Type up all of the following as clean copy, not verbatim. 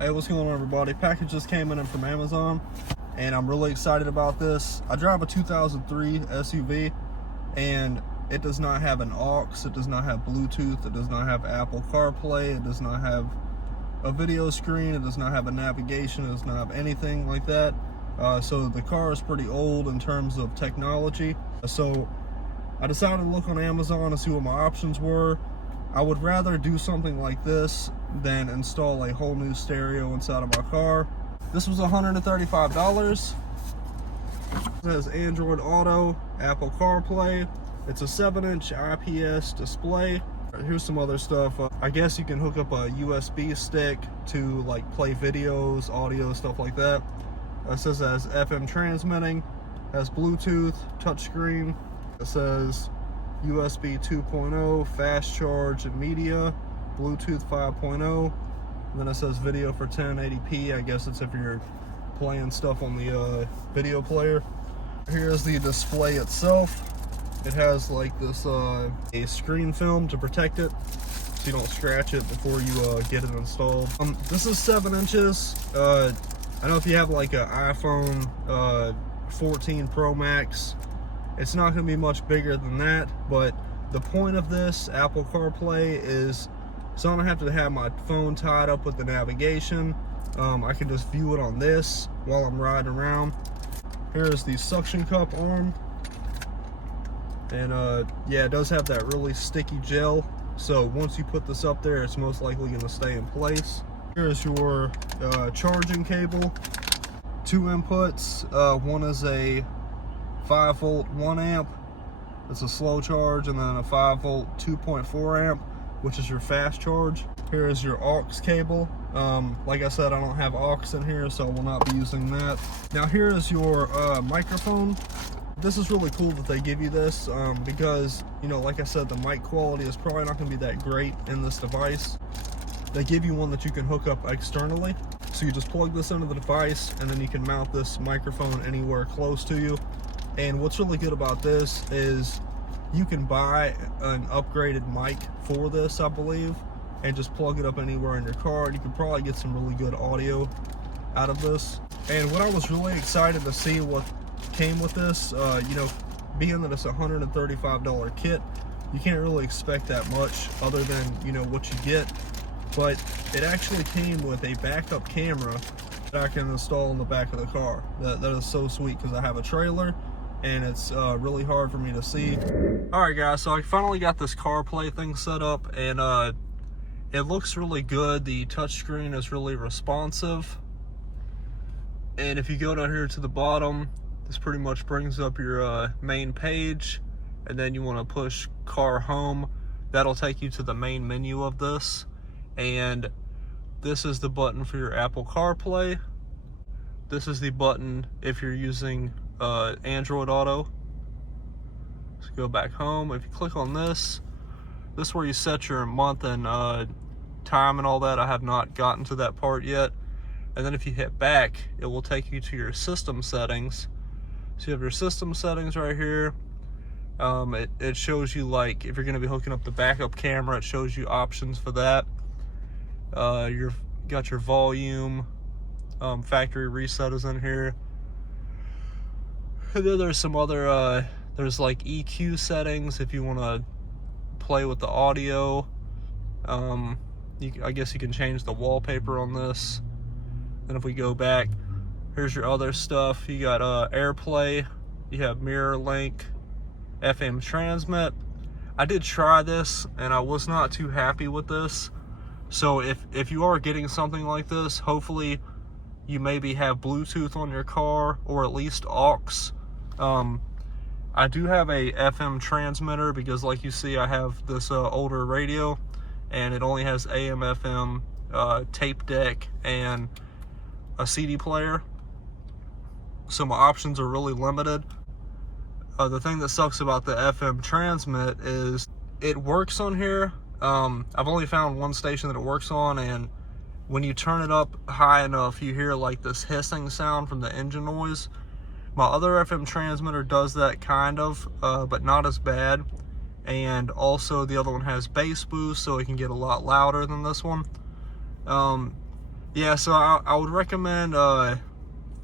Hey, what's going on, everybody? Package just came in from Amazon, and I'm really excited about this. I drive a 2003 SUV, and it does not have an aux, it does not have Bluetooth, it does not have Apple Carplay, it does not have a video screen, it does not have a navigation, it does not have anything like that. So the car is pretty old in terms of technology. So I decided to look on Amazon to see what my options were. I would rather do something like this than install a whole new stereo inside of my car. This was $135. It has Android Auto, Apple Carplay. It's a 7-inch IPS display. Here's some other stuff. I guess you can hook up a USB stick to like play videos, audio, stuff like that. It says it has FM transmitting, has Bluetooth, touchscreen. It says USB 2.0, fast charge and media, Bluetooth 5.0. And then it says video for 1080p. I guess it's if you're playing stuff on the video player. Here's the display itself. It has like this a screen film to protect it, so you don't scratch it before you get it installed. This is 7 inches. I know if you have like an iPhone 14 Pro Max, it's not going to be much bigger than that, but the point of this Apple CarPlay is so I don't have to have my phone tied up with the navigation. I can just view it on this while I'm riding around. Here is the suction cup arm. And yeah, it does have that really sticky gel. So once you put this up there, it's most likely going to stay in place. Here is your charging cable. 2 inputs. One is a 5-volt 1 amp, it's a slow charge, and then a 5-volt 2.4 amp, which is your fast charge. Here is your aux cable. Like I said, I don't have aux in here, so I will not be using that. Now here is your microphone. This is really cool that they give you this because, you know, like I said, the mic quality is probably not going to be that great in this device. They give you one that you can hook up externally. So you just plug this into the device, and then you can mount this microphone anywhere close to you. And what's really good about this is you can buy an upgraded mic for this, I believe, and just plug it up anywhere in your car, and you can probably get some really good audio out of this. And what I was really excited to see what came with this, you know, being that it's a $135 kit, you can't really expect that much other than, you know, what you get. But it actually came with a backup camera that I can install in the back of the car. That is so sweet because I have a trailer and it's really hard for me to see. Alright guys, so I finally got this CarPlay thing set up, and it looks really good. The touchscreen is really responsive. And if you go down here to the bottom, this pretty much brings up your main page, and then you want to push car home. That'll take you to the main menu of this. And this is the button for your Apple CarPlay. This is the button if you're using Android Auto. Let's go back home. If you click on this, this is where you set your month and time and all that. I have not gotten to that part yet. And then if you hit back, it will take you to your system settings. So you have your system settings right here. It shows you, like, if you're going to be hooking up the backup camera, it shows you options for that. You've got your volume, factory reset is in here. And then there's some other, there's like EQ settings if you want to play with the audio. I guess you can change the wallpaper on this. Then if we go back, here's your other stuff. You got AirPlay, you have mirror link, FM transmit. I did try this and I was not too happy with this. So if you are getting something like this, hopefully you maybe have Bluetooth on your car, or at least aux. I do have a FM transmitter because, like you see, I have this older radio, and it only has AM, FM, tape deck, and a CD player. So my options are really limited. The thing that sucks about the FM transmit is it works on here. I've only found one station that it works on, and when you turn it up high enough, you hear like this hissing sound from the engine noise. My other FM transmitter does that kind of, but not as bad. And also the other one has bass boost, so it can get a lot louder than this one. Yeah, so I would recommend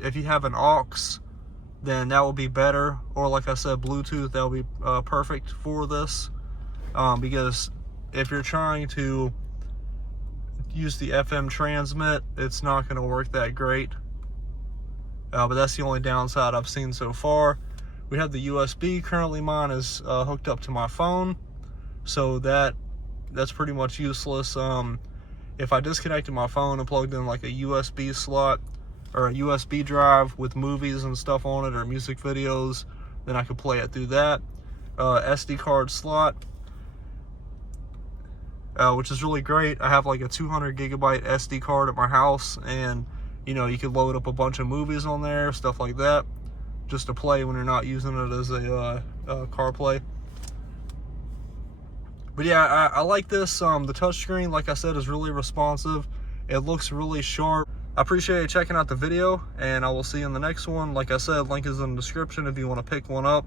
if you have an aux, then that would be better. Or like I said, Bluetooth, that would be perfect for this. Because if you're trying to use the FM transmit, it's not going to work that great. But that's the only downside I've seen so far. We have the USB. Currently mine is hooked up to my phone, so that's pretty much useless. If I disconnected my phone and plugged in like a USB slot or a USB drive with movies and stuff on it or music videos, then I could play it through that. SD card slot, which is really great. I have like a 200 gigabyte SD card at my house, and you know, you could load up a bunch of movies on there, stuff like that, just to play when you're not using it as a CarPlay. But yeah, I like this. The touchscreen, like I said, is really responsive. It looks really sharp. I appreciate you checking out the video, and I will see you in the next one. Like I said, link is in the description if you want to pick one up.